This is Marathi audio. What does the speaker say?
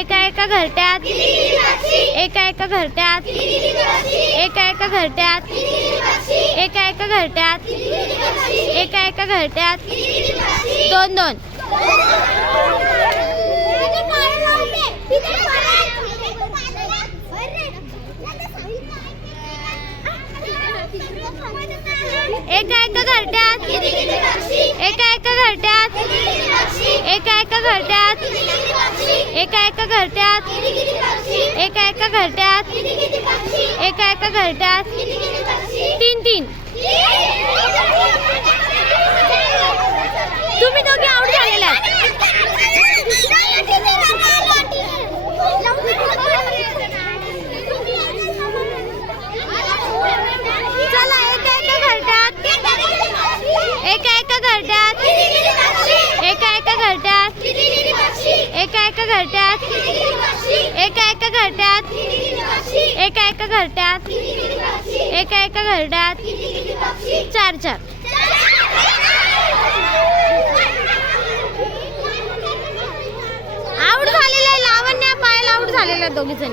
एका एका घरट्यात एका एका घरट्यात एका एका घरट्यात एका एका घरट्यात एका एका घरट्यात दोन दोन एका एका घरट्यात एका एका घरट्यात एका एका घरट्यात एका एका घरट्यात एका एका घरट्यात एका एका घरट्यात तीन तीन तुम्ही दोघे आउट झालेला आहात. चला एका एका घरट्यात एका एका घरट्यात एका एका घरट्यात एका एका घरट्यात एका एका घरट्यात एका एका घरट्यात एका एका घरट्यात चार चार आउट झालेला आहे. लावण्या पायाला आउट झालेला दोघी जण.